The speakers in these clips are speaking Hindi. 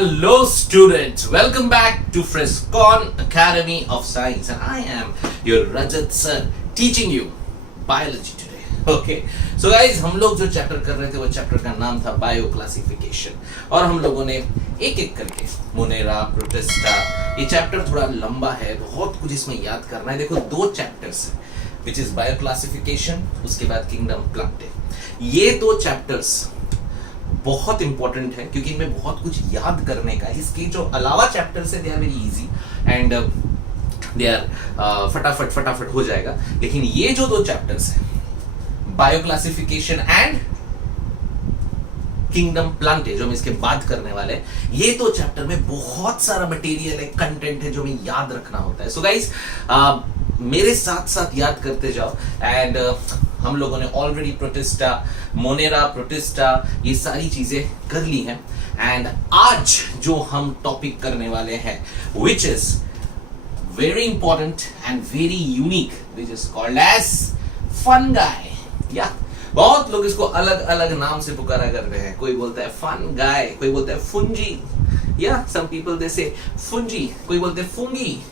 Hello students, welcome back to Frescon Academy of Science and I am your Rajat sir teaching you biology today. Okay, so guys हम लोग जो चैप्टर कर रहे थे वो चैप्टर का नाम था बायो क्लासिफिकेशन और हम लोगों ने एक एक करके मोनेरा, प्रोटिस्टा, ये चैप्टर थोड़ा लंबा है, बहुत कुछ इसमें याद करना है। देखो दो चैप्टर्स है विच इज बायो क्लासिफिकेशन, उसके बाद किंगडम प्लांटे। ये दो चैप्टर्स बहुत इंपॉर्टेंट है क्योंकि इनमें बहुत कुछ याद करने का है। इसके जो अलावा चैप्टर्स है they are very easy and they are फटाफट हो जाएगा। लेकिन ये जो दो चैप्टर्स है bio classification and kingdom Plantae जो हम इसके बाद करने वाले हैं, ये दो चैप्टर में बहुत सारा मटेरियल है, कंटेंट है जो हमें याद रखना होता है। सो गाइस मेरे साथ साथ याद करते जाओ एंड हम लोगों ने ऑलरेडी प्रोटिस्टा, मोनेरा, प्रोटिस्टा ये सारी चीजें कर ली हैं एंड आज जो हम टॉपिक करने वाले हैं which is very important and very unique which is called as fungi. या बहुत लोग इसको अलग अलग नाम से पुकारा कर रहे हैं। कोई बोलता है फंगाई, कोई बोलता है फुंजी, या सम पीपल दे से फुंजी, कोई बोलते हैं फुंगी।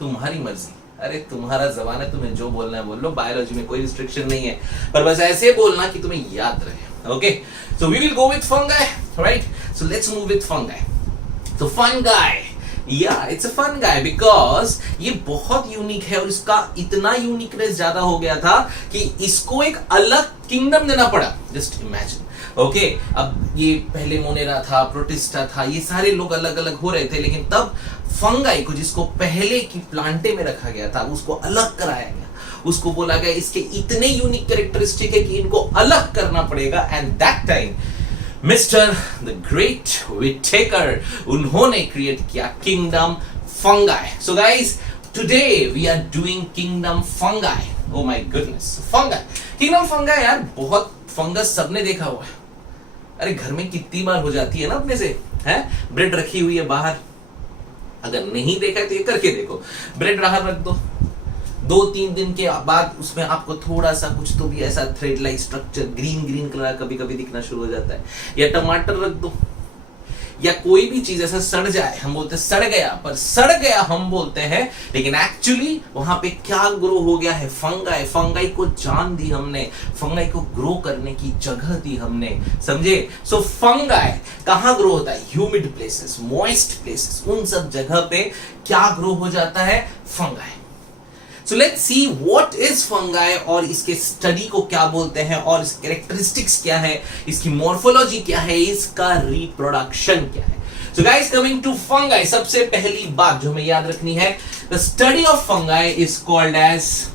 तुम्हारी मर्जी, अरे तुम्हारा जबान है, तुम्हें जो बोलना है बोल लो, बायोलॉजी में कोई रिस्ट्रिक्शन नहीं है, पर बस ऐसे बोलना कि तुम्हें याद रहे। Okay, so we will go with fungi, right? So let's move with fungi. तो फंगाई, या it's a fun guy because ये बहुत यूनिक है और इसका इतना यूनिकनेस ज्यादा हो गया था कि इसको एक अलग किंगडम देना पड़ा। जस्ट इमेजिन, ओके, अब ये पहले मोनेरा था, प्रोटिस्टा था, ये सारे लोग अलग अलग हो रहे थे, लेकिन तब फंगाई को जिसको पहले की प्लांटे में रखा गया था उसको अलग कराया गया। उसको बोला गया इसके इतने यूनिक कैरेक्टरिस्टिक है कि इनको अलग करना पड़ेगा and that time mister the great Whittaker उन्होंने क्रिएट किया kingdom fungi. So guys today we are doing kingdom fungi. Oh my goodness, fungi, kingdom fungi यार, बहुत फंगस सबने देखा हुआ है। अरे घर में कितनी बार हो जाती है ना अपने से, है ब्रेड रखी हुई है बाहर, अगर नहीं देखा है तो ये करके देखो। ब्रेड बाहर रख दो, 2-3 दिन के बाद उसमें आपको थोड़ा सा कुछ तो भी ऐसा thread like structure green colour कभी कभी दिखना शुरू हो जाता है। या टमाटर रख दो या कोई भी चीज ऐसा सड़ जाए, हम बोलते हैं सड़ गया, पर सड़ गया हम बोलते हैं, लेकिन एक्चुअली वहां पे क्या ग्रो हो गया है? फंगाई। फंगाई को जान दी हमने, फंगाई को ग्रो करने की जगह दी हमने, समझे? सो फंगाई कहां ग्रो होता है? ह्यूमिड प्लेसेस, मॉइस्ट प्लेसेस, उन सब जगह पे क्या ग्रो हो जाता है? Fungi. So let's see what is fungi और इसके स्टडी को क्या बोलते हैं और इसके कैरेक्टरिस्टिक्स क्या है, इसकी मॉर्फोलॉजी क्या है, इसका रिप्रोडक्शन क्या है। So guys coming to fungi, सबसे पहली बात जो हमें याद रखनी है, the study of fungi is called as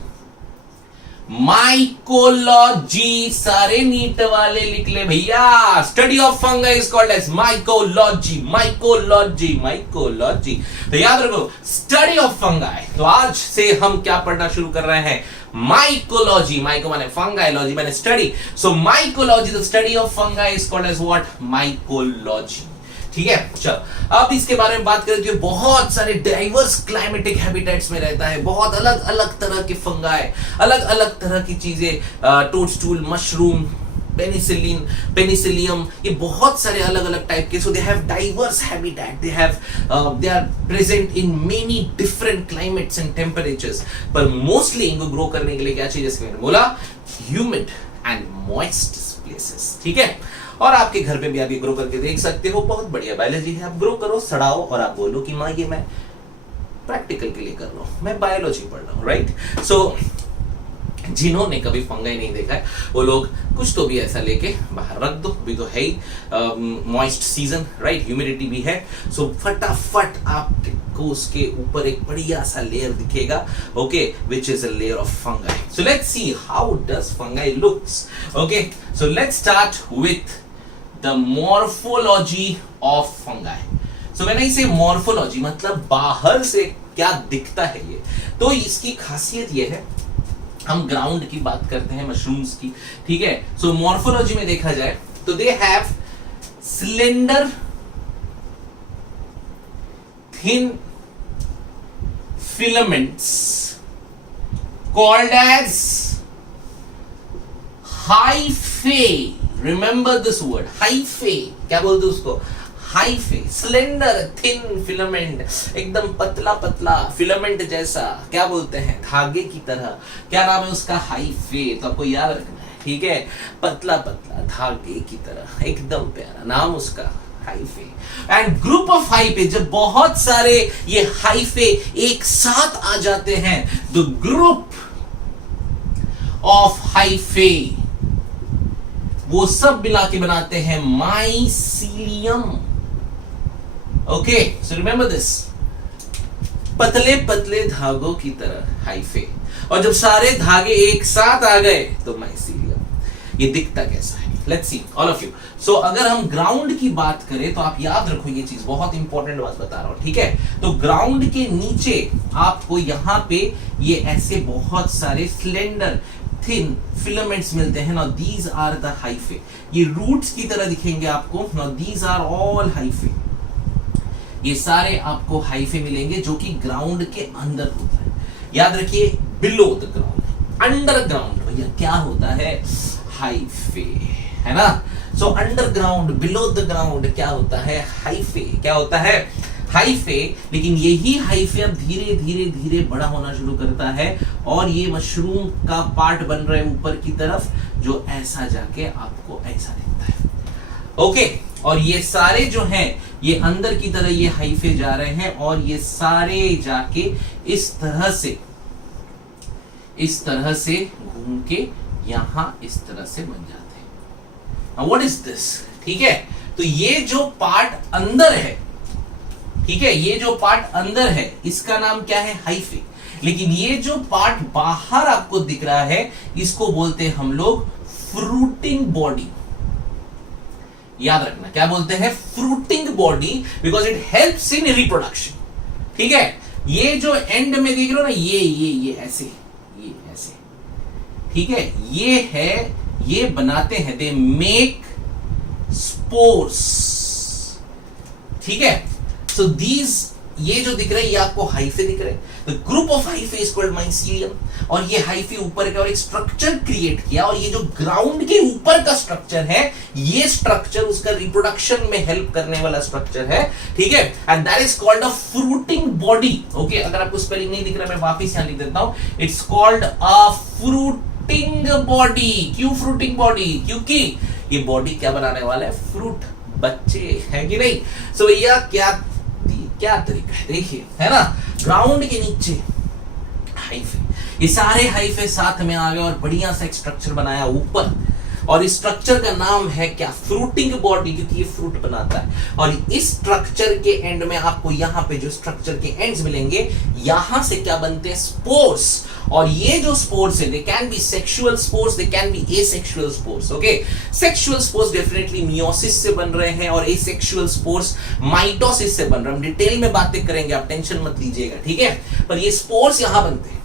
mycology. सारे नीट वाले लिख ले भैया, study of fungi is called as mycology. Mycology तो याद रखो, स्टडी ऑफ फंगाई। तो आज से हम क्या पढ़ना शुरू कर रहे हैं? माइकोलॉजी। माइको माने फंगाई, लॉजी माने study. So mycology, the study of fungi is called as what? Mycology. ठीक है, चलो अब इसके बारे में बात करें तो बहुत सारे डाइवर्स क्लाइमेटिक हैबिटेट्स में रहता है, बहुत अलग अलग तरह के फंगाई, अलग अलग तरह की चीजें, टोडस्टूल, मशरूम, पेनिसिलियम, ये बहुत सारे अलग अलग टाइप के। So they have diverse habitat, they are present in many different climates and temperatures, पर मोस्टली इनको ग्रो करने के लिए क्या चाहिए? जैसे मैंने बोला, ह्यूमिड एंड मॉइस्ट प्लेसेस। ठीक है, और आपके घर पे भी आप ये ग्रो करके देख सकते हो, बहुत बढ़िया बायोलॉजी है। आप ग्रो करो, सड़ाओ और आप बोलो कि मां ये मैं प्रैक्टिकल के लिए कर रहा हूं, मैं बायोलॉजी पढ़ रहा हूं, राइट? सो जिन्होंने कभी फंगाई नहीं देखा है वो लोग कुछ तो भी ऐसा लेके बाहर रख दो, अभी तो है ही मॉइस्ट सीजन, राइट? ह्यूमिडिटी भी है, सो फटाफट आपको उसके ऊपर एक बढ़िया सा लेयर दिखेगा, okay, which is a layer of fungi. So let's see how does fungi looks. Okay, so let's start with the morphology of fungi. So when I से मॉर्फोलॉजी मतलब बाहर से क्या दिखता है ये, तो इसकी खासियत ये है, हम ग्राउंड की बात करते हैं, मशरूम्स की, ठीक है? सो मॉर्फोलॉजी में देखा जाए तो they have slender thin filaments called as hyphae. Remember this word, hyphae. क्या बोलते हैं उसको? हाइफे, स्लेंडर थिन फिलामेंट, एकदम पतला पतला फिलामेंट जैसा, क्या बोलते हैं, धागे की तरह। क्या नाम है उसका? हाइफे। तो आपको याद रखना है, ठीक है, पतला पतला धागे की तरह, एकदम प्यारा नाम उसका, hyphae. And group of hyphae, जब बहुत सारे ये हाइफे एक साथ आ जाते हैं, द ग्रुप ऑफ हाइफे, वो सब मिला के बनाते हैं mycelium. Okay, so remember this, पतले पतले धागों की तरह हाइफे, और जब सारे धागे एक साथ आ गए तो माइसीलियम। ये दिखता कैसा है? Let's see all of you. So अगर हम ग्राउंड की बात करें तो आप याद रखो ये चीज, बहुत इंपॉर्टेंट बात बता रहा हूं, ठीक है। तो ग्राउंड के नीचे आपको यहां पे ये ऐसे बहुत सारे स्लेंडर थिन फिलामेंट्स मिलते हैं। Now these are the hyphae, ये रूट्स की तरह दिखेंगे आपको। Now these are all hyphae, ये सारे आपको हाइफे मिलेंगे जो कि ग्राउंड के अंदर होता है। याद रखिए, बिलो द ग्राउंड, अंडरग्राउंड भैया क्या होता है? हाइफे, है ना। सो अंडरग्राउंड, बिलो द ग्राउंड क्या होता है? हाइफे। क्या होता है? हाइफे। लेकिन यही हाइफे अब धीरे धीरे धीरे बड़ा होना शुरू करता है और ये मशरूम का पार्ट बन रहा है ऊपर की तरफ, जो ऐसा जाके आपको ऐसा दिखता है। ओके, और ये सारे जो हैं ये अंदर की तरह ये हाइफे जा रहे हैं और ये सारे जाके इस तरह से घूम के यहां इस तरह से बन जाते हैं। What is this? ठीक है, तो ये जो पार्ट अंदर है, ठीक है, ये जो पार्ट अंदर है इसका नाम क्या है? हाइफे। लेकिन ये जो पार्ट बाहर आपको दिख रहा है इसको बोलते हैं हम लोग फ्रूटिंग बॉडी। याद रखना, क्या बोलते हैं? Fruiting body, because it helps in reproduction. ठीक है, ये जो एंड में देख रहे हो ना, ये ऐसे, ये ऐसे, ठीक है, ये है, ये बनाते हैं, दे मेक स्पोर्स। ठीक है, सो दीज, ये जो दिख रहे हैं ये आपको हाइफे दिख रहे हैं। The group of hyphae is called mycelium. और ये हाइफे ऊपर का और एक स्ट्रक्चर क्रिएट किया, और ये जो ग्राउंड के ऊपर का स्ट्रक्चर है, ये स्ट्रक्चर उसका रिप्रोडक्शन में हेल्प करने वाला स्ट्रक्चर है। ठीक है, and that is called a fruiting body. Okay, अगर आपको स्पेलिंग नहीं दिख रहा मैं वापस यहां लिख देता हूं, it's called a fruiting body. क्यों फ्रूटिंग बॉडी? क्योंकि ये बॉडी क्या बनाने वाला है? फ्रूट, बच्चे, है कि नहीं? सो भैया क्या तरीका है देखिए, है ना। ग्राउंड के नीचे हाइफे, ये सारे हाइफे साथ में आ गए और बढ़िया सा एक स्ट्रक्चर बनाया ऊपर, और इस स्ट्रक्चर का नाम है क्या? फ्रूटिंग बॉडी, क्योंकि ये फ्रूट बनाता है। और इस स्ट्रक्चर के एंड में आपको यहां पे जो स्ट्रक्चर के एंड्स मिलेंगे, यहां से क्या बनते हैं? स्पोर्स। और ये जो स्पोर्स है, they can be sexual spores, they can be asexual spores. Okay, sexual spores definitely meiosis से बन रहे हैं और एसेक्सुअल स्पोर्स माइटोसिस से बन रहे हैं। हम डिटेल में बातें करेंगे, आप टेंशन मत लीजिएगा, ठीक है। पर ये स्पोर्स यहां बनते हैं।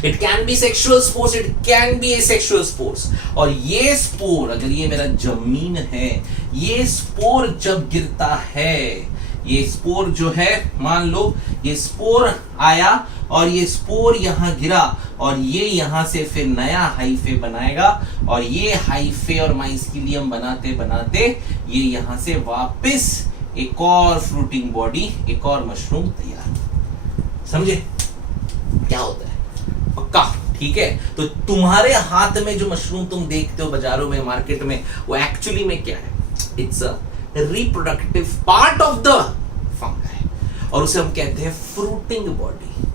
It can be sexual spores, it can be asexual spores। और ये स्पोर, अगर ये मेरा जमीन है, ये स्पोर जब गिरता है, ये स्पोर जो है, मान लो ये स्पोर आया और ये स्पोर यहां गिरा, और ये यहां से फिर नया हाइफे बनाएगा, और ये हाइफे और माइसीलियम बनाते बनाते ये यहां से वापस एक और फ्रूटिंग बॉडी, एक और मशरूम तैयार। समझे क्या होता है? पक्का, ठीक है। तो तुम्हारे हाथ में जो मशरूम तुम देखते हो बाजारों में, मार्केट में, वो एक्चुअली में क्या है? It's a reproductive part of the fungi, और उसे हम कहते हैं फ्रूटिंग बॉडी।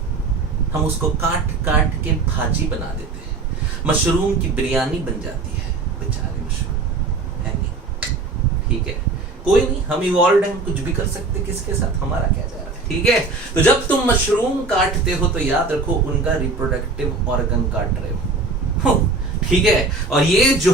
हम उसको काट काट के भाजी बना देते हैं, मशरूम की बिरयानी बन जाती है। बेचारे मशरूम है नहीं, ठीक है, कोई नहीं, हम इवॉल्व हैं, हम कुछ भी कर सकते, किसके साथ, हमारा क्या जा रहा है, ठीक है। तो जब तुम मशरूम काटते हो तो याद रखो उनका रिप्रोडक्टिव ऑर्गन काट रहे हो, ठीक है। और ये जो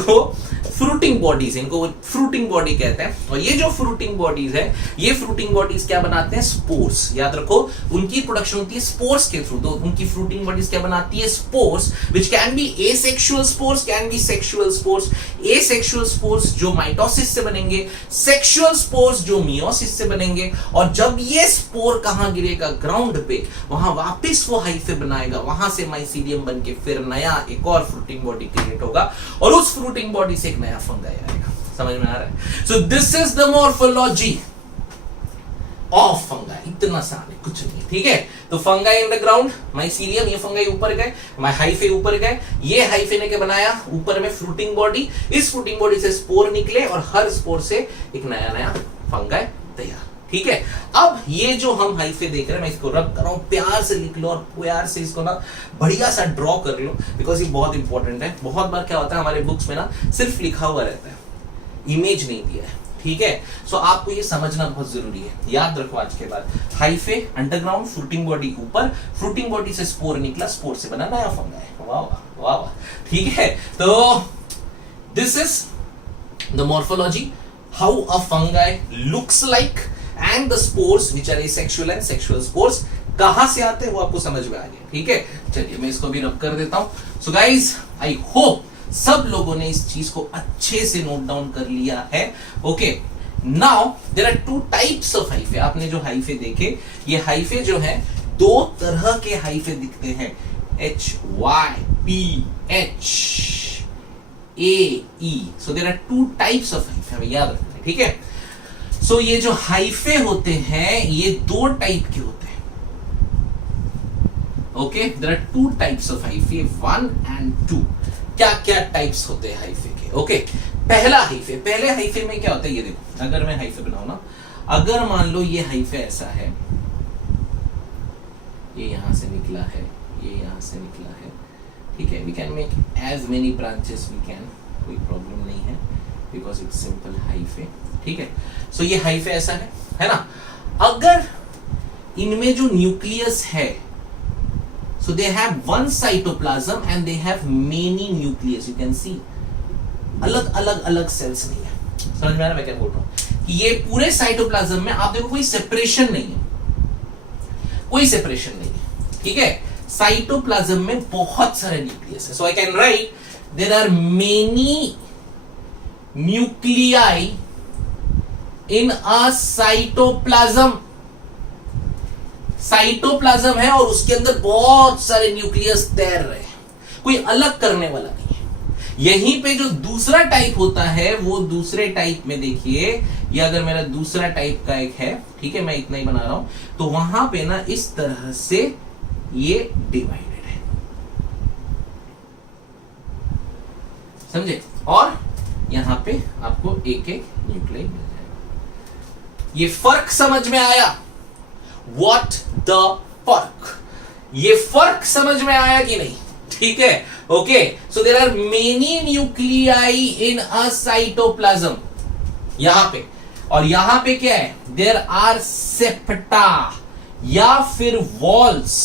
फ्रूटिंग बॉडीज, इनको फ्रूटिंग बॉडी कहते हैं, और ये जो फ्रूटिंग बॉडीज है, ये फ्रूटिंग बॉडीज क्या बनाते हैं? स्पोर्स। याद रखो उनकी प्रोडक्शन होती है स्पोर्स के थ्रू। तो उनकी फ्रूटिंग बॉडीज क्या बनाती है? Spores, which can be asexual spores, can be sexual spores. Asexual spores जो माइटोसिस से बनेंगे, सेक्सुअल स्पोर्स जो मियोसिस से बनेंगे। और जब ये स्पोर कहां गिरेगा? ग्राउंड पे, वहां वापस वो हाइफे बनाएगा, वहां से माइसीलियम बन के फिर नया एक और फ्रूटिंग बॉडी क्रिएट होगा, और उस फ्रूटिंग बॉडी से एक नया फंगाई आएगा। समझ में आ रहा है? So this is the morphology of fungi, इतना सा है, कुछ नहीं, ठीक है। तो fungi in the ground, mycelium, ये फंगाई ऊपर गए, हाइफे ऊपर गए, ये हाइफे ने क्या बनाया, ऊपर में फ्रूटिंग बॉडी, इस फ्रूटिंग बॉडी से स्पोर निकले और हर स्पोर से एक नया नया फंगाई तैयार, ठीक है। अब ये जो हम हाइफे देख रहे हैं, मैं इसको रब कर रहा हूं, प्यार से लिख लो और प्यार से इसको ना बढ़िया सा ड्रॉ कर लो, बिकॉज ये बहुत इंपॉर्टेंट है। बहुत बार क्या होता है हमारे बुक्स में ना सिर्फ लिखा हुआ रहता है, इमेज नहीं दिया है, ठीक है। सो आपको ये समझना बहुत जरूरी है, याद रखो आज के बाद, हाइफे अंडरग्राउंड, फ्रूटिंग बॉडी ऊपर, फ्रूटिंग बॉडी से स्पोर निकला, स्पोर से बना नया फंगाई, वाह वाह वाह वाह, ठीक है। तो this is the morphology, how a fungi looks like, and the spores which are asexual and sexual spores कहां से आते हैं वो आपको समझ में आ गया, ठीक है। चलिए मैं इसको भी रब कर देता हूं। सो गाइस, आई होप सब लोगों ने इस चीज को अच्छे से नोट डाउन कर लिया है, okay. Now there are two types of hyphae. आपने जो हाइफे देखे, ये हाइफे जो है दो तरह के हाइफे दिखते हैं, HYPHAE। So there are two types of hyphae, हमें याद रखना है, ठीक है। सो ये जो हाइफे होते हैं ये दो टाइप के होते हैं, okay. There are two types of hyphae, 1 and 2। क्या क्या टाइप्स होते हैं हाइफे के, ओके। पहला हाइफे, पहले हाइफे में क्या होता है, ये देखो, अगर मैं हाइफे बनाऊं ना, अगर मान लो ये हाइफे ऐसा है, ये यहां से निकला है, ये यहां से निकला है, ठीक है। We can make as many branches we can, कोई प्रॉब्लम नहीं है, बिकॉज इट्स सिंपल हाइफे, ठीक है। सो ये हाइफे ऐसा है ना। अगर इनमें जो न्यूक्लियस है, so they have one cytoplasm and they have many nucleus, you can see, अलग अलग अलग सेल्स नहीं है, समझ में आ रहा है मैं क्या बोल रहा हूं, कि ये पूरे साइटोप्लाज्म में आप देखो कोई सेपरेशन नहीं है, कोई सेपरेशन नहीं है, ठीक है। साइटोप्लाज्म में बहुत सारे न्यूक्लियस है, so I can write there are many nuclei in a cytoplasm. Cytoplasm है और उसके अंदर बहुत सारे न्यूक्लियस तैर रहे हैं, कोई अलग करने वाला नहीं है। यहीं पे जो दूसरा टाइप होता है, वो दूसरे टाइप में देखिए, ये अगर मेरा दूसरा टाइप का एक है, ठीक है, मैं इतना ही बना रहा हूं, तो वहां पे ना इस तरह से ये डिवाइडेड है, समझे, और यहां पे आपको एक एक न्यूक्लियस मिल जाएगा। ये फर्क समझ में आया? What the fuck? ये फर्क समझ में आया कि नहीं, ठीक है, okay. So there are many nuclei in a cytoplasm, यहां पे, और यहां पे क्या है, देयर आर सेप्टा या फिर walls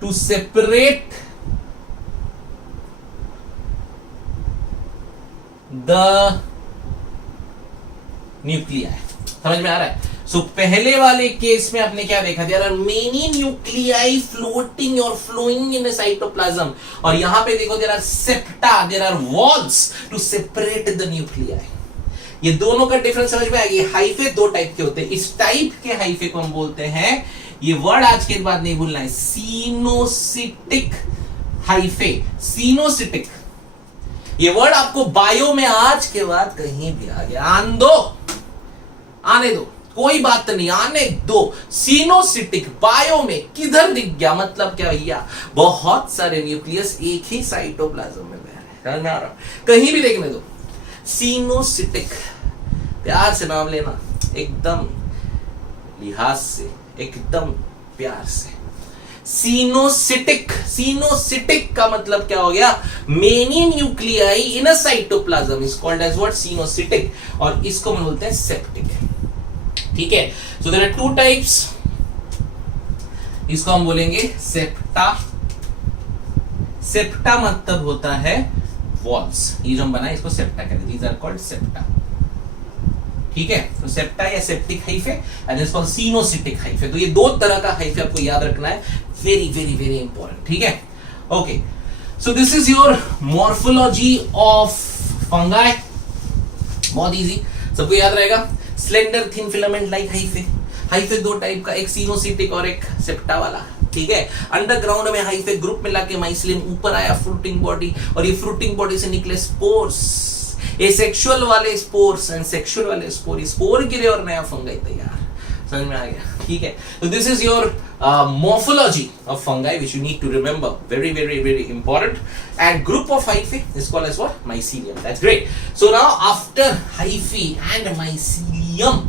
to separate the nuclei, समझ में आ रहा है। सो पहले वाले केस में आपने क्या देखा, there are many nuclei floating और फ्लोइंग इन साइटोप्लाज्म, और यहां पे देखो there are septa, there are walls to separate the nuclei. ये दोनों का डिफरेंस समझ में आएगी। हाइफे दो टाइप के होते हैं, इस टाइप के हाइफे को हम बोलते हैं, ये वर्ड आज के बाद नहीं भूलना है, सीनोसिटिक हाइफे। सीनोसिटिक, ये वर्ड आपको बायो में आज के बाद कहीं भी आ गया, आने दो, कोई बात नहीं, आने दो। सीनोसिटिक बायो में किधर दिख गया, मतलब क्या भैया, बहुत सारे न्यूक्लियस एक ही साइटोप्लाज्म में बह रहे हैं, समझ में आ रहा, कहीं भी देखने दो। सीनोसिटिक, प्यार से नाम लेना, एकदम लिहाज से, एकदम प्यार से। सीनोसिटिक, सीनोसिटिक का मतलब क्या हो गया, many nuclei in a cytoplasm is called as what, coenocytic, और इसको हम बोलते हैं सेप्टिक, ठीक है। So there are two types, इसको हम बोलेंगे सेप्टा। सेप्टा मतलब होता है वॉल्स, ये जो हम बनाए इसको सेप्टा कहते हैं, दीज आर कॉल्ड सेप्टा, ठीक है। तो सेप्टा या septic hyphae and is called coenocytic hyphae. तो ये दो तरह का हाइफे आपको याद रखना है, वेरी वेरी वेरी इंपॉर्टेंट, ठीक है, okay. So this is your morphology of fungi, बहुत इजी, सबको याद रहेगा। Slender thin filament like hyphae, hyphae दो टाइप का, एक सीनोसिटिक और एक सेप्टा वाला, ठीक है। अंडरग्राउंड में हाइफे ग्रुप मिला के माइसिलियम, ऊपर आया फ्रूटिंग बॉडी, और ये फ्रूटिंग बॉडी से निकले स्पोर्स, ये सेक्सुअल वाले स्पोर्स एंड सेक्सुअल वाले स्पोर, स्पोर गिरे और नया फंगाई तैयार, समझ में आ गया, ठीक है। तो this is your morphology of fungi which you need to remember, very very very important. And group of hyphae is called as what, mycelium. That's great. So now after hyphae and mycelium,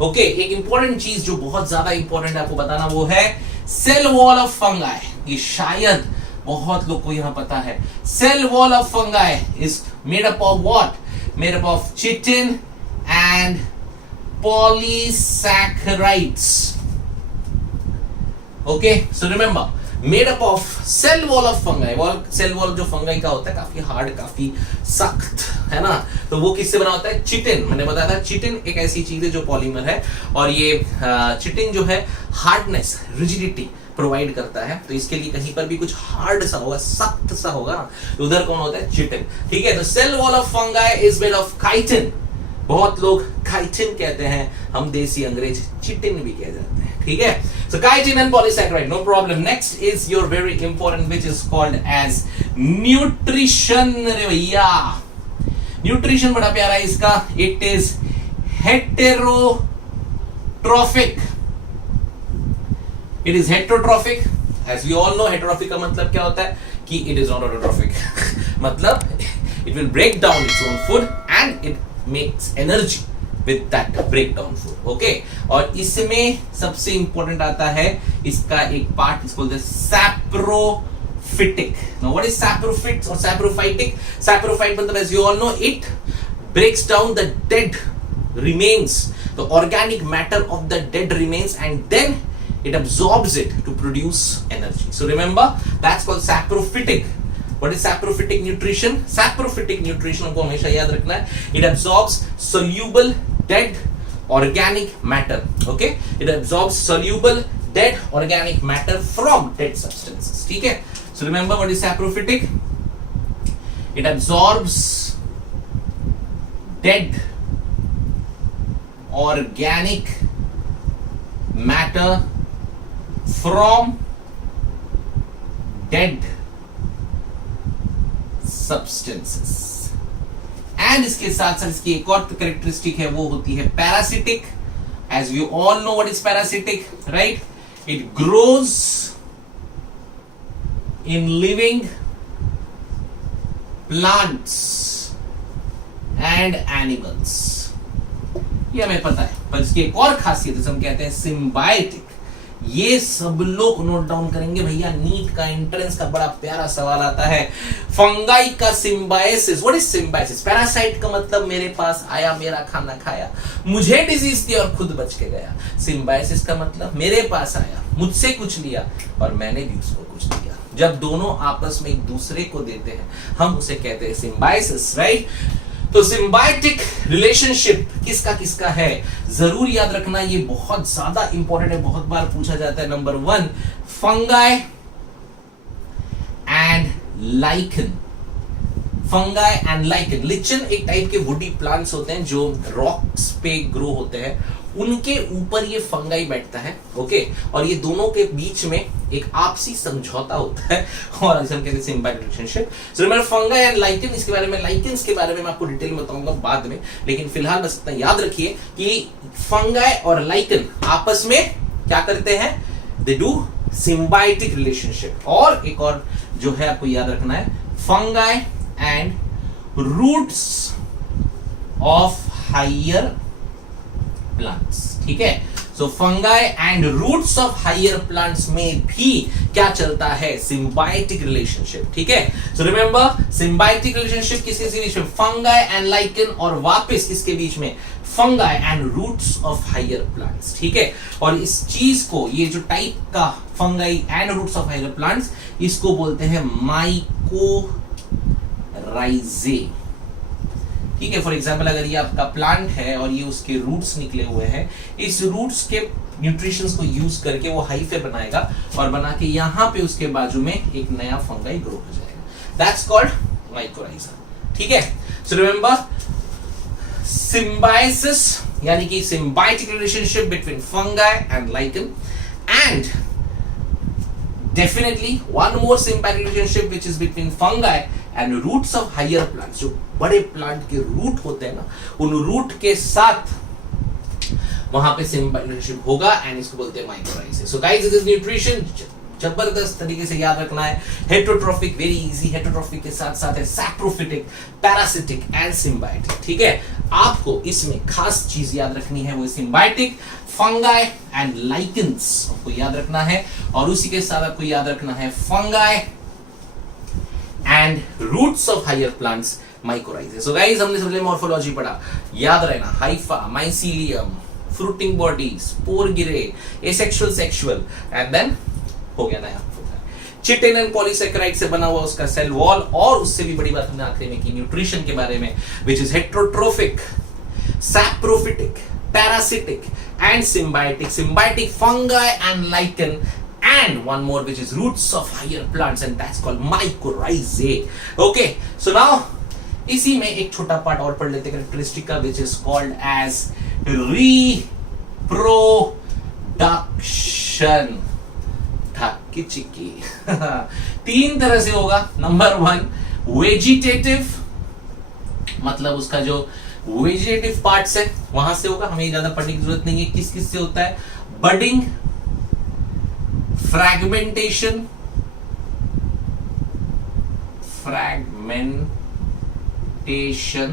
okay, एक इंपॉर्टेंट चीज जो बहुत ज्यादा इंपॉर्टेंट है आपको बताना, वो है सेल वॉल ऑफ फंगाई। ये शायद बहुत लोग को यहां पता है। Cell wall of fungi is made up of what, made up of chitin and polysaccharides. Okay, so remember, made up of cell wall of fungi. Cell wall जो फंगाई का होता है काफी हार्ड, काफी सख्त, है ना। तो वो किससे बना होता है? चिटिन। मैंने बताया था चिटिन एक ऐसी चीज है जो पॉलीमर है, और ये चिटिन जो है हार्डनेस, रिजिडिटी प्रोवाइड करता है। तो इसके लिए कहीं पर भी कुछ हार्ड सा होगा, सख्त सा होगा ना, तो उधर कौन होता है? चिटिन, ठीक है। तो cell wall of fungi is made of chitin. बहुत लोग काइटिन कहते हैं, हम देसी अंग्रेज चिटिन भी कह जाते हैं, ठीक है। So chitin and polysaccharide, no problem. Next is your very important which is called as nutrition. रे भैया, न्यूट्रिशन बड़ा प्यारा है इसका। It is heterotrophic. It is heterotrophic. As we all know, heterotrophic का मतलब क्या होता है कि इट इज नॉट ऑटोट्रॉफिक मतलब it will break down its own food and it makes energy with that breakdown food, okay। और इसमें सबसे इंपॉर्टेंट आता है इसका एक पार्ट, इसको बोलते हैं सैप्रोफिटिक। नाउ व्हाट इज सैप्रोफिट और सैप्रोफाइटिक? सैप्रोफाइट मतलब as you all know, it breaks down the dead remains, the organic matter of the dead remains, and then it absorbs it to produce energy. So remember, that's called saprophytic. What is saprophytic nutrition? Saprophytic nutrition को हमेशा याद रखना है। It absorbs soluble dead organic matter. Okay? It absorbs soluble dead organic matter from dead substances. ठीक है? So remember what is saprophytic? It absorbs dead organic matter from dead substances. And इसके साथ साथ इसकी एक और कैरेक्टरिस्टिक है, वो होती है parasitic. As we all know what is parasitic, right? It grows in living plants and animals. ये हमें पता है, पर इसकी एक और खासियत है, हम कहते हैं सिम्बायोटिक। ये सब लोग नोट डाउन करेंगे भैया, नीट का एंट्रेंस का बड़ा प्यारा सवाल आता है। फंगाई का symbiosis, what is symbiosis? Parasite का मतलब मेरे पास आया, मेरा खाना खाया, मुझे डिजीज दी और खुद बच के गया। सिम्बायोसिस का मतलब मेरे पास आया, मुझसे कुछ लिया और मैंने भी उसको कुछ दिया। जब दोनों आपस में एक दूसरे को देते हैं, हम उसे कहते हैं सिम्बायोसिस, राइट? तो सिम्बायोटिक रिलेशनशिप किसका किसका है, जरूर याद रखना, ये बहुत ज्यादा इंपॉर्टेंट है, बहुत बार पूछा जाता है। Number 1, fungi and lichen. Fungi and lichen. Lichen एक टाइप के वुडी प्लांट्स होते हैं जो रॉक्स पे ग्रो होते हैं, उनके ऊपर ये फंगाई बैठता है, ओके। और ये दोनों के बीच में एक आपसी समझौता होता है, और इसे हम कहते हैं symbiotic relationship. So remember fungi and lichen. इसके बारे में, लाइकन्स के बारे में मैं आपको डिटेल में बताऊंगा बाद में, लेकिन फिलहाल बस इतना याद रखिए कि फंगाई और लाइकन आपस में क्या करते हैं? They do symbiotic relationship. और एक और जो है आपको याद रखना है, fungi and roots of higher plants, ठीक है। So fungi and roots of higher plants में भी क्या चलता है? सिम्बायोटिक रिलेशनशिप, ठीक है। सो रिमेंबर, सिम्बायोटिक रिलेशनशिप किसके बीच में? फंगाई एंड लाइकन, और वापस किसके बीच में? Fungi and roots of higher plants, ठीक है। और इस चीज को, ये जो टाइप का fungi and roots of higher plants, इसको बोलते हैं माइकोराइजे, ठीक है। फॉर एग्जाम्पल, अगर ये आपका प्लांट है और ये उसके रूट्स निकले हुए हैं, इस रूट्स के न्यूट्रिशंस को यूज करके वो हाइफे बनाएगा, और बना के यहां पे उसके बाजू में एक नया फंगाई ग्रो हो जाएगा। दैट्स कॉल्ड माइकोराइजा, ठीक है। सो रिमेंबर, सिम्बायोसिस यानी कि symbiotic relationship between fungi and lichen, and definitely one more symbiotic relationship which is between fungi and roots of higher plants। जो बड़े प्लांट के रूट होते हैं ना, उन रूट के साथ वहां पे सिम्बायोटिक होगा एंड इसको बोलते हैं mycorrhizae. So guys this is nutrition, जबरदस्त तरीके से याद रखना है। हेटेरोट्रोफिक वेरी इजी, हेटेरोट्रोफिक के साथ साथ है सैप्रोफिटिक, पैरासिटिक एंड सिम्बायोटिक। ठीक है, आपको इसमें खास चीज याद रखनी है वो सिम्बायोटिक, फंगाई एंड लाइकेंस आपको याद रखना है, और उसी के साथ आपको याद रखना है fungi and roots of higher plants, mycorrhizae. So guys हमने सबसे मॉर्फोलॉजी पढ़ा, याद रहना hypha, mycelium, fruiting body, spore गिरे, एसेक्सुअल, सेक्सुअल एंड देन हो गया नया चिटिन एंड पॉलीसेकेराइड से बना हुआ उसका सेल वॉल, और उससे भी बड़ी बात हमने आखिरी में की न्यूट्रिशन के बारे में, which is heterotrophic, saprophytic, parasitic and symbiotic, symbiotic fungi and lichen, and one more which is roots of higher plants and that's called mycorrhizae. Okay, so now इसी में एक छोटा पार्ट और पढ़ लेते हैं कैरेक्टरिस्टिक का, which is called as reproduction. ठाकी चिक्की तीन तरह से होगा। नंबर 1 वेजिटेटिव, मतलब उसका जो वेजिटेटिव पार्ट्स है वहां से होगा, हमें ज्यादा पढ़ने की जरूरत नहीं है किस किस से होता है। Budding, fragmentation,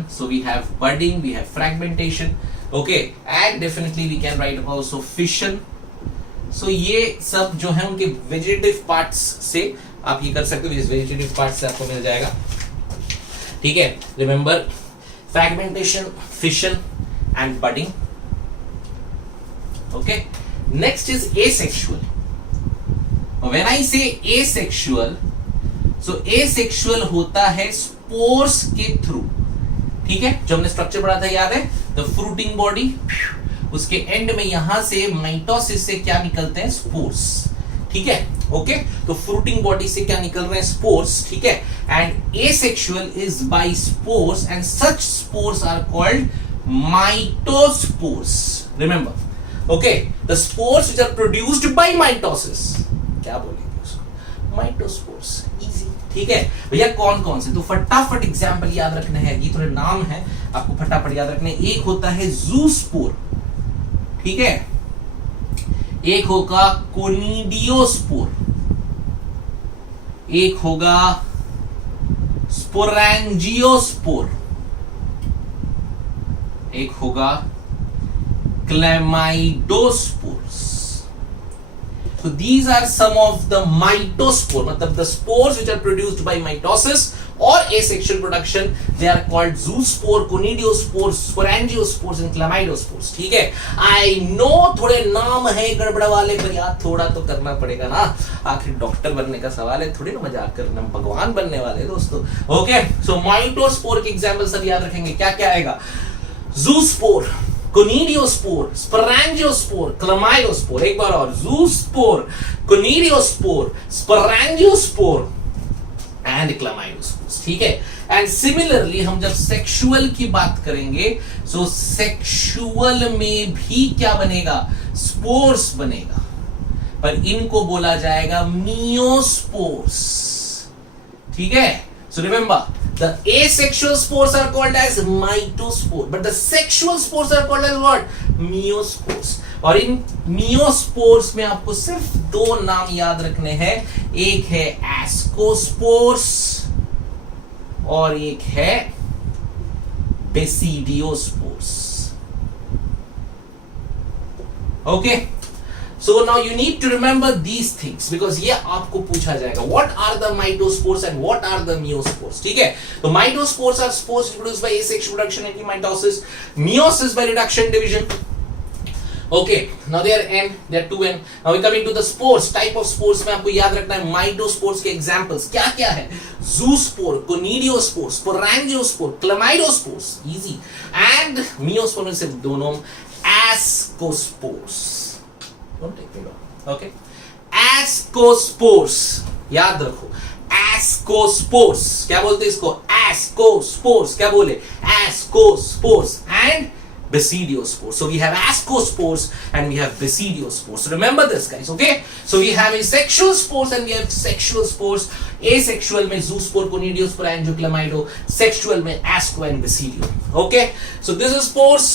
so we have budding, we have fragmentation, okay, and definitely we can write also fission. So ये सब जो है उनके वेजिटेटिव पार्ट्स से आप ये कर सकते हो, इस वेजिटेटिव पार्ट्स से आपको मिल जाएगा। ठीक है, remember fragmentation, fission and budding. Okay, next is asexual. When I say asexual, so asexual होता है स्पोर्स के थ्रू। ठीक है, जो हमने स्ट्रक्चर पढ़ा था याद है, द फ्रूटिंग बॉडी, उसके एंड में यहां से माइटोसिस से क्या निकलते हैं, स्पोर्स। ठीक है, ओके, तो फ्रूटिंग बॉडी से क्या निकल रहे हैं, स्पोर्स। ठीक है, and asexual is by spores and such spores are called mitospores. Remember, okay, the spores which are produced by mitosis, क्या बोलेंगे उसको, माइटोस्पोर्स। इजी, ठीक है भैया। कौन कौन से, तो फटाफट एग्जांपल याद रखने हैं, ये थोड़े नाम है आपको फटाफट याद रखने। एक होता है जूस्पोर, ठीक है, एक होगा कोनिडियोस्पोर, एक होगा स्पोरैंजियोस्पोर, एक होगा chlamydospores. So these are some of the mitospore, मतलब the spores which are produced by mitosis or asexual production, they are called zoospore, conidiospores, sporangiospores and chlamydospores. ठीक है, I know थोड़े नाम है गड़बड़ वाले, पर यार थोड़ा तो करना पड़ेगा ना, आखिर डॉक्टर बनने का सवाल है, थोड़ी ना मजाक करना, भगवान बनने वाले दोस्तों। ओके, सो माइटोस्पोर के एग्जाम्पल सब याद रखेंगे, क्या क्या आएगा, जूस्पोर, कोनिडियोस्पोर, स्पोरैंजियोस्पोर, क्लेमाइडोस्पोर। एक बार और, जूस्पोर, कोनिडियोस्पोर, स्पोरैंजियोस्पोर एंड क्लेमाइडोस्पोर। ठीक है, एंड सिमिलरली हम जब सेक्सुअल की बात करेंगे, सो सेक्सुअल में भी क्या बनेगा, स्पोर्स बनेगा, पर इनको बोला जाएगा मियोस्पोर्स। ठीक है, so remember the asexual spores are called as mitospore, but the sexual spores are called as what, meiospores. और इन मियोस्पोर्स में आपको सिर्फ दो नाम याद रखने हैं, एक है एस्कोस्पोर्स और एक है basidiospores. Okay, so now you need to remember these things because ये आपको पूछा जाएगा, what are the mitospores and what are the meiospores। ठीक है, तो mitospores are spores produced by asexual production and mitosis, meiosis by reduction division। Okay, now they are n, they are 2n। now we coming to the spores, type of spores में आपको याद रखना है mitospores के examples क्या क्या है, zoospore, conidiospore, sporangiospore, chlamydospores, easy, and meiospore में सिर्फ दोनों, ascospores। Don't take me wrong. Okay, ascospores याद रखो, ascospores क्या बोलते हैं इसको, ascospores क्या बोले, ascospores and basidiospores। So we have ascospores and we have basidiospores। So remember this guys, okay? So we have asexual spores and we have sexual spores। asexual में zoospore, conidiospore, angioclamido, sexual में asco and basidio। Okay, so this is spores,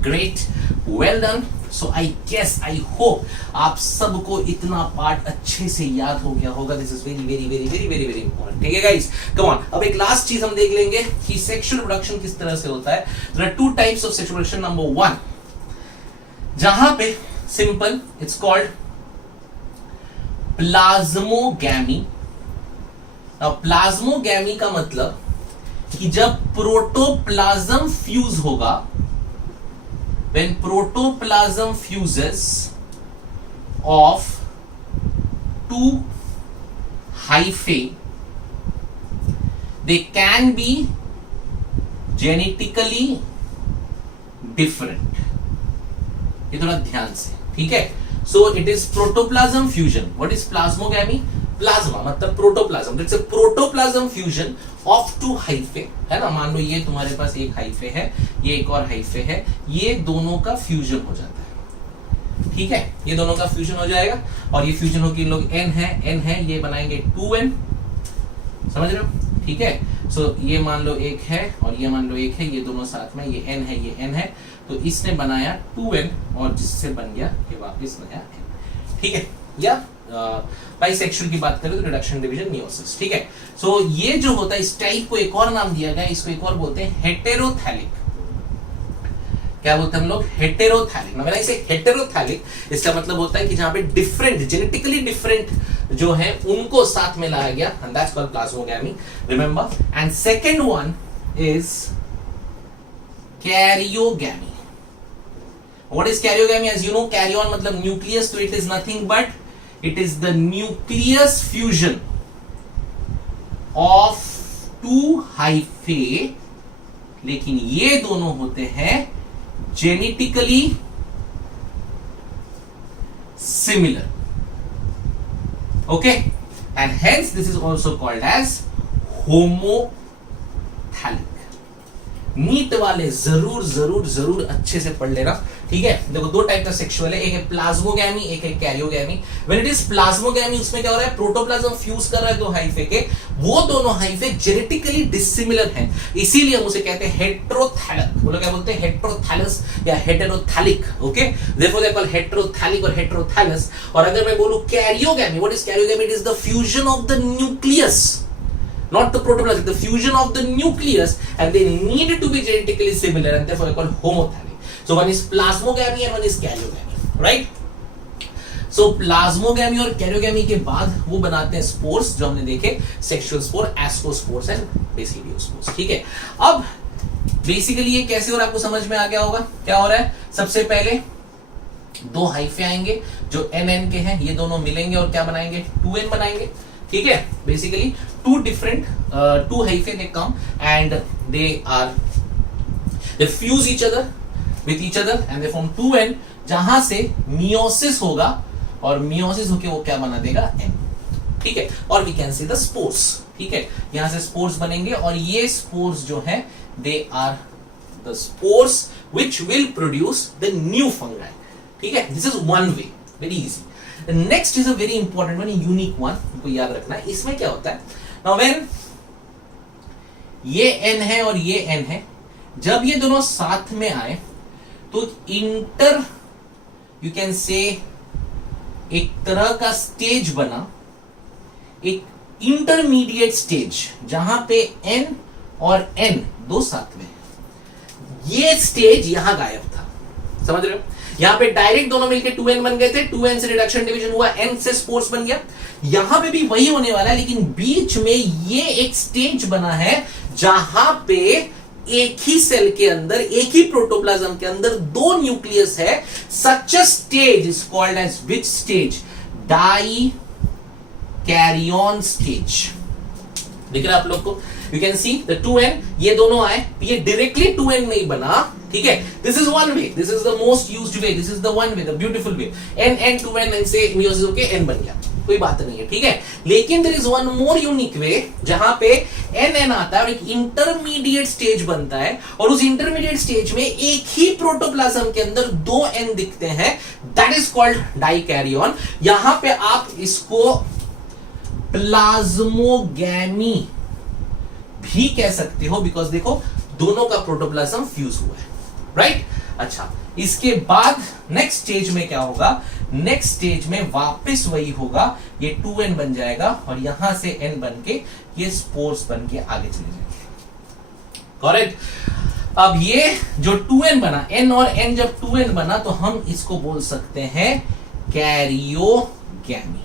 great। Well done. So I guess, I hope आप सबको इतना पार्ट अच्छे से याद हो गया होगा। This is very very very very very very important. ठीक है गाइस, कम ऑन। अब एक लास्ट चीज हम देख लेंगे कि सेक्सुअल रिप्रोडक्शन किस तरह से होता है। There are two types of sexual reproduction. Number 1, जहां पे सिंपल, इट्स कॉल्ड प्लाज्मोगैमी। अब प्लाज्मोगैमी का मतलब कि जब प्रोटोप्लाज्म फ्यूज होगा, when protoplasm fuses of two hyphae, they can be genetically different. ये थोड़ा ध्यान से, ठीक है। So it is protoplasm fusion. What is plasmogamy? Plasma मतलब protoplasm, it's a protoplasm fusion of two hyphae, है ना। मान लो ये तुम्हारे पास एक हाइफे है, ये एक और हाइफे है, ये दोनों का फ्यूजन हो जाता है। ठीक है, ये दोनों का फ्यूजन हो जाएगा और ये फ्यूजन होकर इन लोग n है, ये बनाएंगे 2n, समझ रहे हो। ठीक है, सो ये मान लो एक है और ये मान लो एक है, ये दोनों साथ में, ये n है, ये n है, तो इसने बनाया 2n और जिससे बन गया ये वापस नया n। ठीक है, या बाइसेक्सुअल की बात करें तो रिडक्शन डिवीजन मियोसिस। ठीक है, सो ये जो होता है इस टाइप को एक और नाम दिया गया, इसको एक और बोलते हैं हेटेरोथैलिक। क्या बोलते हैं हम लोग? हेटेरोथैलिक। ना इसे हेटेरोथैलिक, इसका मतलब होता है कि जहां पे डिफरेंट, जेनेटिकली डिफरेंट जो है उनको साथ में लाया गया, and that's called plasmogamy, remember. And second one is karyogamy. What is karyogamy? As you know, karyon मतलब न्यूक्लियस, तो it is nothing but it is the nucleus fusion of two hyphae, लेकिन ये दोनों होते हैं genetically similar. Okay, and hence this is also called as homothallic। नीट वाले जरूर जरूर जरूर अच्छे से पढ़ लेना। ठीक है, देखो दो टाइप का सेक्सुअल है, एक है प्लाज्मोगैमी, एक है karyogamy. When it is plasmogamy, उसमें क्या हो रहा है, प्रोटोप्लाज्म फ्यूज कर रहा है दो हाइफे के, वो दोनों हाइफे जेनेटिकली डिसिमिलर हैं, इसीलिए हम उसे कहते हैं हेटेरोथैलिक। वो लोग क्या बोलते हैं? हेटेरोथैलस या heterothallic. Okay, therefore they are called heterothallic और हेटेरोथैलस। और अगर मैं बोलूं karyogamy, what is karyogamy? It is the fusion of the nucleus, not the protoplasm, the fusion of the nucleus, and they need to be genetically similar, and therefore they are called homothallic. So one is plasmogamy and one is karyogamy, right? So plasmogamy और karyogamy के बाद वो बनाते हैं स्पोर्स, जो हमने देखे, sexual spore, ascospores and basidiospores. ठीक है, अब बेसिकली ये कैसे हो रहा है आपको समझ में आ गया होगा। क्या हो रहा है? सबसे पहले दो हाइफे आएंगे जो n के हैं, ये दोनों मिलेंगे और क्या बनाएंगे? 2n बनाएंगे। ठीक है, basically two different two hyphae they come and they fuse each other with each other and they form 2n, जहां से मियोसिस होगा और मियोसिस होके वो क्या बना देगा? n। ठीक है, और we can see the spores. ठीक है, यहां से स्पोर्स बनेंगे और ये स्पोर्स जो है they are the spores which will produce the new fungi. ठीक है, this is one way, very easy. Next is a very important one, unique one, को याद रखना है। इसमें क्या होता है? नाउ व्हेन ये n है और ये n है, जब ये दोनों साथ में आए तो इंटर, यू कैन से, एक तरह का स्टेज बना, एक इंटरमीडिएट स्टेज, जहां पे n और n दो साथ में। ये स्टेज यहां गायब था, समझ रहे हो? यहां पे डायरेक्ट दोनों मिलके 2n बन गए थे, 2n से रिडक्शन डिवीजन हुआ, n से स्पोर्स बन गया। यहां पे भी वही होने वाला है, लेकिन बीच में ये एक स्टेज बना है जहां पे एक ही सेल के अंदर, एक ही प्रोटोप्लाज्म के अंदर दो न्यूक्लियस है। Such a stage is called as which stage? Dikaryon stage. दिख रहा है आप लोग को? You can see the 2n, ये दोनों आए, ये डायरेक्टली 2n में ही बना। ठीक है, this is one way, this is the most used way, this is the one way, the beautiful way. n 2n से मियोसिस होके n बन गया, कोई बात नहीं है। ठीक है, लेकिन there is one more unique way, जहां पे n आता है और एक इंटरमीडिएट स्टेज बनता है, और उस इंटरमीडिएट स्टेज में एक ही प्रोटोप्लाज्म के अंदर दो n दिखते हैं, दैट इज कॉल्ड डाइकैरियन। यहां पे आप इसको प्लाज्मोगैमी भी कह सकते हो, बिकॉज देखो दोनों का प्रोटोप्लाज्म फ्यूज हुआ है, राइट? अच्छा, इसके बाद नेक्स्ट स्टेज में क्या होगा, नेक्स्ट स्टेज में वापस वही होगा, ये 2n बन जाएगा और यहां से n बन के ये स्पोर्स बन के आगे चले जाएंगे। करेक्ट। अब ये जो 2n बना, n और n जब 2n बना तो हम इसको बोल सकते हैं karyogamy.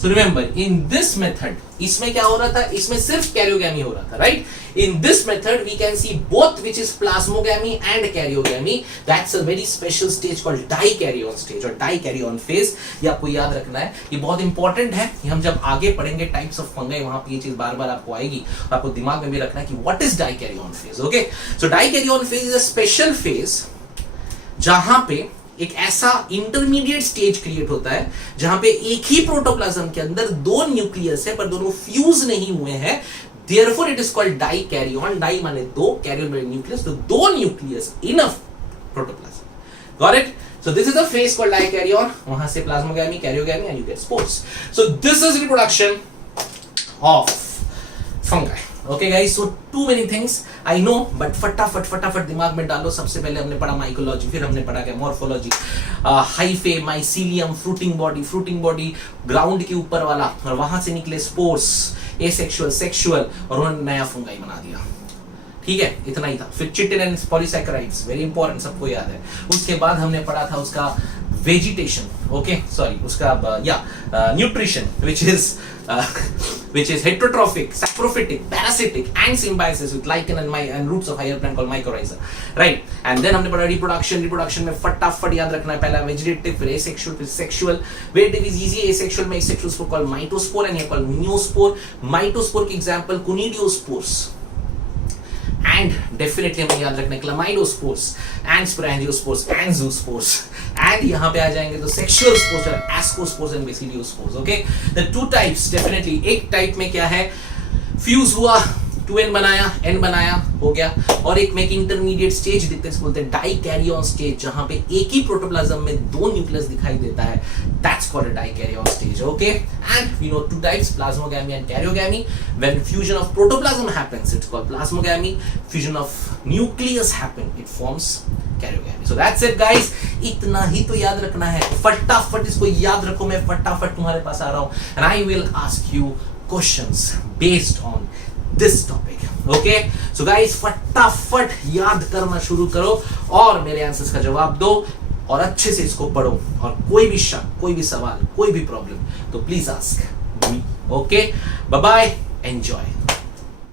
So remember in this method, इसमें क्या हो रहा था, इसमें सिर्फ कैरियोगैमी हो रहा था, right. In this method we can see both which is plasmogamy and karyogamy. That's a very special stage called dikaryon stage और डाइकैरियन फेज। ये आपको याद रखना है, ये बहुत इंपॉर्टेंट है। ये हम जब आगे पढ़ेंगे टाइप्स ऑफ फंगाई, वहां पे ये चीज बार बार आपको आएगी और आपको दिमाग में भी रखना है कि what is dikaryon phase. Okay, so dikaryon phase is a special phase जहां पे एक ऐसा इंटरमीडिएट स्टेज क्रिएट होता है जहां पे एक ही प्रोटोप्लाज्म के अंदर दो न्यूक्लियस है पर दोनों फ्यूज नहीं हुए हैं। Therefore it is called dikaryon. Di माने दो, कैरियन माने न्यूक्लियस, तो दो nucleus in a protoplasm. Got it? So this is a phase called dikaryon. वहां से plasmogamy, karyogamy, and you get spores. So this is reproduction of fungi. Okay guys, so too many things I know, but फटाफट दिमाग में डालो। सबसे पहले हमने पढ़ा माइकोलॉजी, फिर हमने पढ़ा क्या morphology, hyphae, mycelium, fruiting body ground के ऊपर वाला, और वहां से निकले स्पोर्स, एसेक्सुअल, सेक्सुअल, और उन्होंने नया फंगाई बना दिया। ठीक है, इतना ही था। फिर chitin and polysaccharides, very important, सबको याद है। उसके बाद हमने पढ़ा था उसका वेजिटेशन, ओके सॉरी, उसका nutrition which is heterotrophic, saprophytic, parasitic and symbiosis with lichen and roots of higher plant called mycorrhiza, right? And then हमने पढ़ा reproduction में फटाफट याद रखना है, पहला vegetative, फिर asexual, फिर sexual। vegetative is easy, asexual में asexual spore called mytospore and here called miospore। mytospore के example conidiospores and definitely हमें याद रखना है क्लामाइडोस्पोर्स and sporangiospours and zoospores, and यहाँ पे आ जाएंगे तो सेक्सुअल स्पोर्स और ascospores and basidiospores. Okay, the two types definitely. एक टाइप में क्या है, फ्यूज हुआ, 2n बनाया, n बनाया, हो गया, और एक में इंटरमीडिएट स्टेज दिखते हैं, बोलते हैं डाइकैरियन स्टेज, जहां पे एक ही प्रोटोप्लाज्म में दो न्यूक्लियस दिखाई देता है। That's called a dikaryon stage. Okay, and we know two types, plasmogamy and karyogamy. When fusion of protoplasm happens it's called plasmogamy, fusion of nucleus happen it forms karyogamy. So that's it guys, इतना ही तो याद रखना है। फटाफट इसको याद रखो, मैं फटाफट तुम्हारे पास आ रहा हूं and I will ask you questions based on this topic. Okay, so guys फटाफट याद करना शुरू करो और मेरे आंसर्स का जवाब दो और अच्छे से इसको पढ़ो, और कोई भी शक, कोई भी सवाल, कोई भी प्रॉब्लम तो please ask me. Okay, bye bye, enjoy.